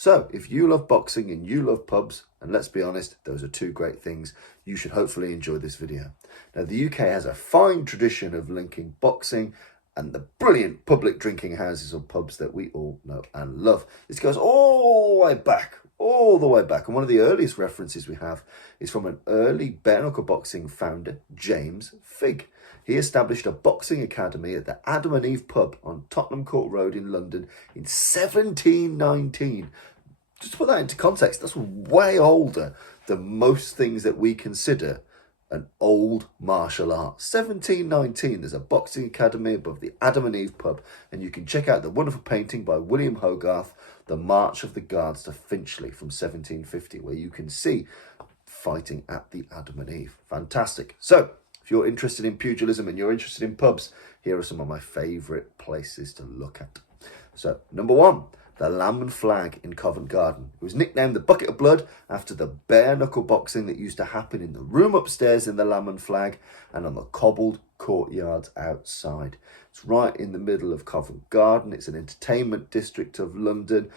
So if you love boxing and you love pubs, and let's be honest, those are two great things, you should hopefully enjoy this video. Now, the UK has a fine tradition of linking boxing and the brilliant public drinking houses or pubs that we all know and love. This goes all the way back. And one of the earliest references we have is from an early bare knuckle boxing founder, James Figg. He established a boxing academy at the Adam and Eve pub on Tottenham Court Road in London in 1719. Just to put that into context, that's way older than most things that we consider an old martial art. 1719, there's a boxing academy above the Adam and Eve pub, and you can check out the wonderful painting by William Hogarth, The March of the Guards to Finchley from 1750, where you can see fighting at the Adam and Eve. Fantastic. So, if you're interested in pugilism and you're interested in pubs, here are some of my favourite places to look at. So, number one, the Lamb and Flag in Covent Garden. It was nicknamed the Bucket of Blood after the bare knuckle boxing that used to happen in the room upstairs in the Lamb and Flag and on the cobbled courtyards outside. It's right in the middle of Covent Garden. It's an entertainment district of London.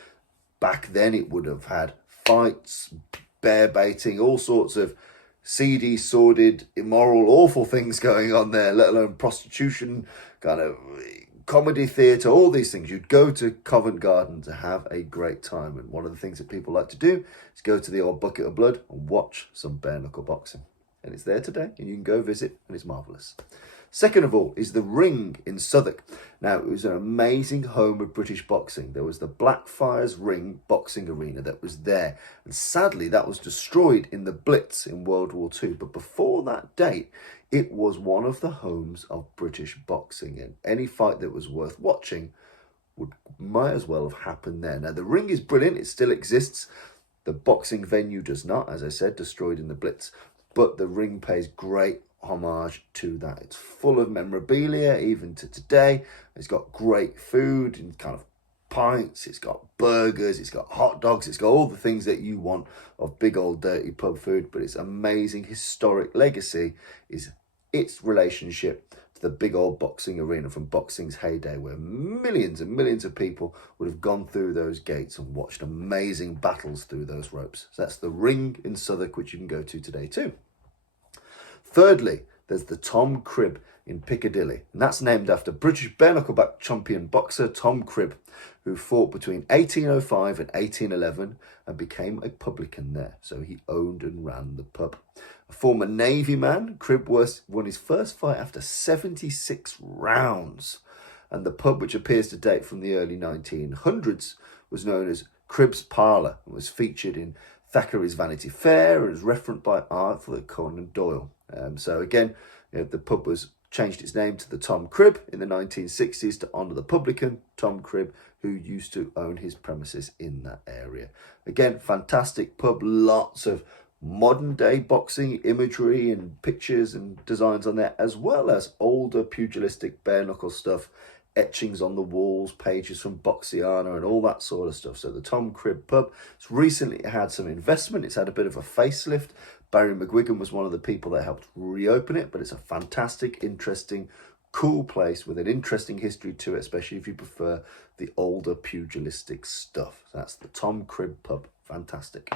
Back then it would have had fights, bear baiting, all sorts of seedy, sordid, immoral, awful things going on there, let alone prostitution, kind of comedy theatre, all these things. You'd go to Covent Garden to have a great time. And one of the things that people like to do is go to the old Bucket of Blood and watch some bare knuckle boxing. And it's there today, and you can go visit, and it's marvellous. Second of all is the Ring in Southwark. Now, it was an amazing home of British boxing. There was the Blackfriars Ring boxing arena that was there. And sadly, that was destroyed in the Blitz in World War II. But before that date, it was one of the homes of British boxing. And any fight that was worth watching might as well have happened there. Now, the Ring is brilliant. It still exists. The boxing venue does not, as I said, destroyed in the Blitz. But the Ring pays great homage to that. It's full of memorabilia even to today. It's got great food and kind of pints, it's got burgers, it's got hot dogs, it's got all the things that you want of big old dirty pub food. But its amazing historic legacy is its relationship to the big old boxing arena from boxing's heyday, where millions and millions of people would have gone through those gates and watched amazing battles through those ropes. So that's the Ring in Southwark, which you can go to today too. Thirdly, there's the Tom Cribb in Piccadilly, and that's named after British bare knuckleback champion boxer Tom Cribb, who fought between 1805 and 1811 and became a publican there. So he owned and ran the pub. A former Navy man, Cribb won his first fight after 76 rounds. And the pub, which appears to date from the early 1900s, was known as Cribb's Parlour and was featured in Thackeray's Vanity Fair and is referenced by Arthur Conan Doyle. So again, the pub changed its name to the Tom Cribb in the 1960s to honour the publican Tom Cribb, who used to own his premises in that area. Again, fantastic pub, lots of modern day boxing imagery and pictures and designs on there, as well as older pugilistic bare knuckle stuff, etchings on the walls, pages from Boxiana and all that sort of stuff. So the Tom Cribb pub, it's recently had some investment. It's had a bit of a facelift. Barry McGuigan was one of the people that helped reopen it, but it's a fantastic, interesting, cool place with an interesting history to it, especially if you prefer the older pugilistic stuff. So that's the Tom Cribb pub. Fantastic.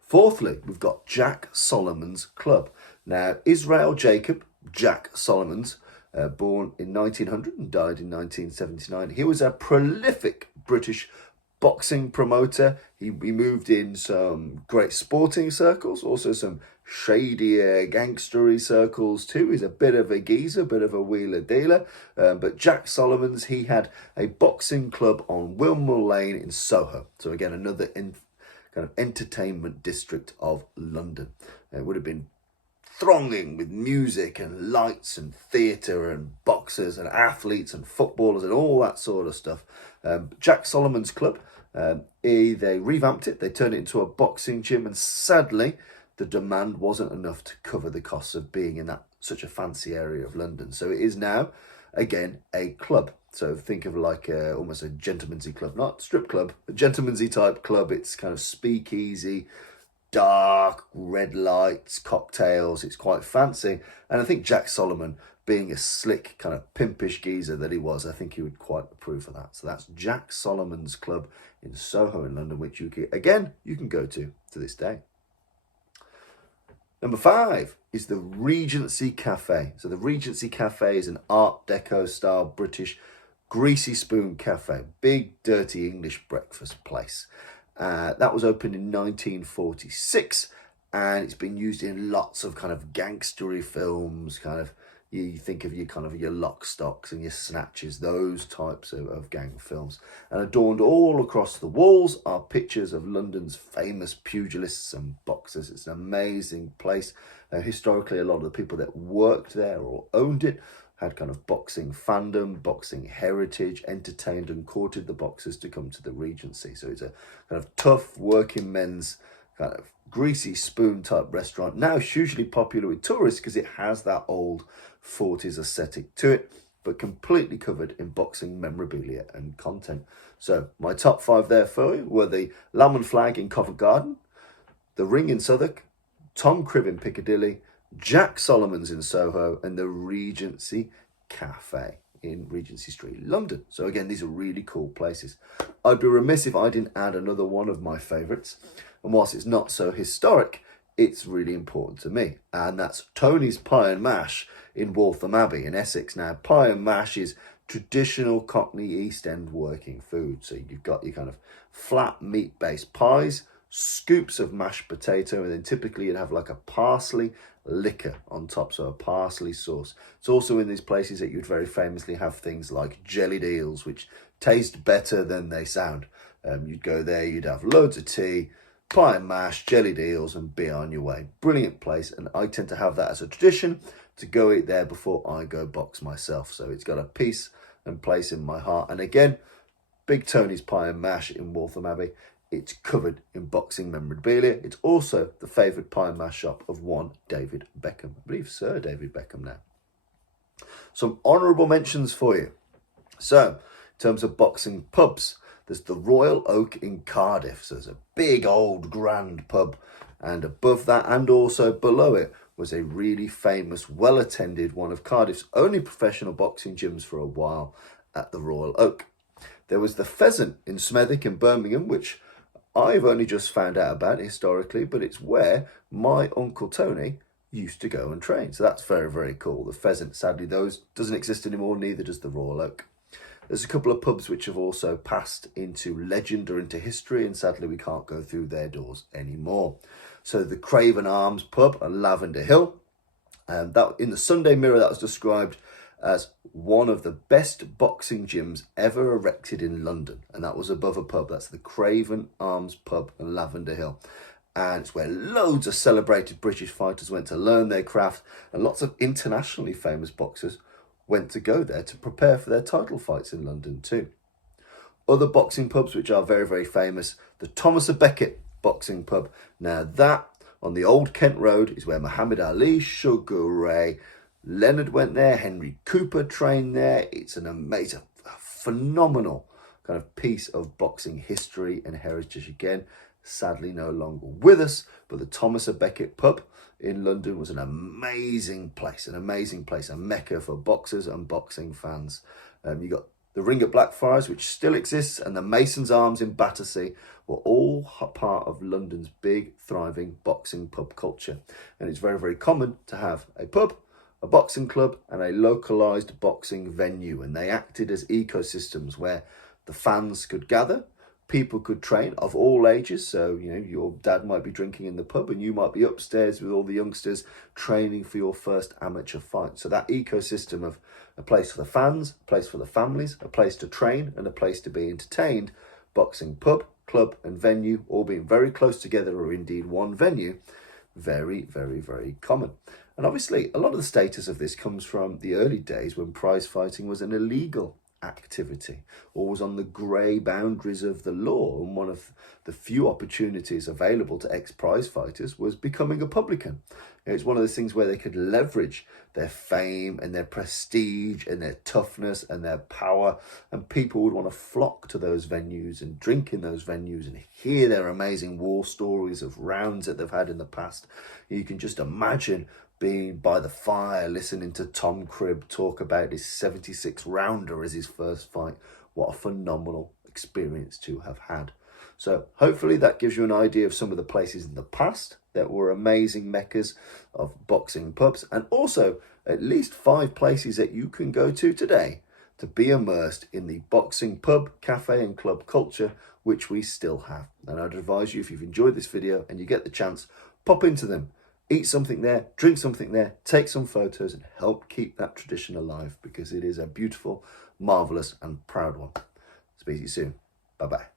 Fourthly, we've got Jack Solomon's Club. Now, Israel Jacob, Jack Solomons, born in 1900 and died in 1979. He was a prolific British boxing promoter. He moved in some great sporting circles, also some shadier gangstery circles too. He's a bit of a geezer, a bit of a wheeler dealer. But Jack Solomon's, he had a boxing club on Wilmore Lane in Soho. So again, another kind of entertainment district of London. It would have been thronging with music and lights and theatre and boxers and athletes and footballers and all that sort of stuff. Jack Solomon's Club, they revamped it, they turned it into a boxing gym, and sadly the demand wasn't enough to cover the costs of being in such a fancy area of London. So it is now, again, a club. So think of like almost a gentleman's club, not strip club, a gentleman's type club. It's kind of speakeasy, dark, red lights, cocktails. It's quite fancy. And I think Jack Solomon being a slick, kind of pimpish geezer that he was, I think he would quite approve of that. So that's Jack Solomon's Club in Soho in London, which you can go to this day. Number 5 is the Regency Cafe. So the Regency Cafe is an Art Deco style British greasy spoon cafe, big dirty English breakfast place. That was opened in 1946, and it's been used in lots of kind of gangstery films. Kind of you think of your Lock, Stocks and your Snatches, those types of gang films. And adorned all across the walls are pictures of London's famous pugilists and boxers. It's an amazing place. Historically, a lot of the people that worked there or owned it had kind of boxing fandom, boxing heritage, entertained and courted the boxers to come to the Regency. So it's a kind of tough working men's kind of greasy spoon type restaurant. Now hugely popular with tourists because it has that old 40s aesthetic to it, but completely covered in boxing memorabilia and content. So my top 5 there for you were the Lamb and Flag in Covent Garden, the Ring in Southwark, Tom Cribb in Piccadilly, Jack Solomon's in Soho, and the Regency Cafe in Regency Street, London. So again, these are really cool places. I'd be remiss if I didn't add another one of my favourites. And whilst it's not so historic, it's really important to me. And that's Tony's Pie and Mash in Waltham Abbey in Essex. Now, pie and mash is traditional Cockney East End working food. So you've got your kind of flat meat-based pies, scoops of mashed potato, and then typically you'd have like a parsley liquor on top, so a parsley sauce. It's also in these places that you'd very famously have things like jellied eels, which taste better than they sound. You'd go there, you'd have loads of tea, pie and mash, jellied eels, and be on your way. Brilliant place, and I tend to have that as a tradition to go eat there before I go box myself. So it's got a piece and place in my heart. And again, Big Tony's Pie and Mash in Waltham Abbey. It's covered in boxing memorabilia. It's also the favourite pie and mash shop of one David Beckham. I believe Sir David Beckham now. Some honourable mentions for you. So, in terms of boxing pubs, there's the Royal Oak in Cardiff. So there's a big old grand pub. And above that and also below it was a really famous, well-attended, one of Cardiff's only professional boxing gyms for a while at the Royal Oak. There was the Pheasant in Smethwick in Birmingham, which I've only just found out about historically, but it's where my Uncle Tony used to go and train. So that's very, very cool. The Pheasant, sadly, those doesn't exist anymore, neither does the Royal Oak. There's a couple of pubs which have also passed into legend or into history, and sadly we can't go through their doors anymore. So the Craven Arms pub on Lavender Hill, that in the Sunday Mirror that was described as one of the best boxing gyms ever erected in London, and that was above a pub. That's the Craven Arms pub on Lavender Hill, and it's where loads of celebrated British fighters went to learn their craft, and lots of internationally famous boxers went to go there to prepare for their title fights in London too. Other boxing pubs which are very, very famous, the Thomas à Becket boxing pub. Now that on the Old Kent Road is where Muhammad Ali, Sugar Ray Leonard went there, Henry Cooper trained there. It's an amazing, phenomenal kind of piece of boxing history and heritage again. Sadly no longer with us, but the Thomas à Becket pub in London was an amazing place, a mecca for boxers and boxing fans. You got the Ring at Blackfriars, which still exists, and the Mason's Arms in Battersea were all part of London's big, thriving boxing pub culture. And it's very, very common to have a pub, a boxing club, and a localised boxing venue. And they acted as ecosystems where the fans could gather, people could train of all ages. So, you know, your dad might be drinking in the pub and you might be upstairs with all the youngsters training for your first amateur fight. So that ecosystem of a place for the fans, a place for the families, a place to train and a place to be entertained, boxing pub, club and venue all being very close together, or indeed one venue, very, very, very common. And obviously a lot of the status of this comes from the early days when prize fighting was an illegal activity, or was on the grey boundaries of the law, and one of the few opportunities available to ex-prize fighters was becoming a publican. It's one of those things where they could leverage their fame and their prestige and their toughness and their power, and people would want to flock to those venues and drink in those venues and hear their amazing war stories of rounds that they've had in the past. You can just imagine being by the fire, listening to Tom Cribb talk about his 76 rounder as his first fight. What a phenomenal experience to have had. So hopefully that gives you an idea of some of the places in the past that were amazing meccas of boxing pubs, and also at least 5 places that you can go to today to be immersed in the boxing pub, cafe and club culture which we still have. And I'd advise you, if you've enjoyed this video and you get the chance, pop into them, eat something there, drink something there, take some photos and help keep that tradition alive, because it is a beautiful, marvellous and proud one. Speak to you soon. Bye-bye.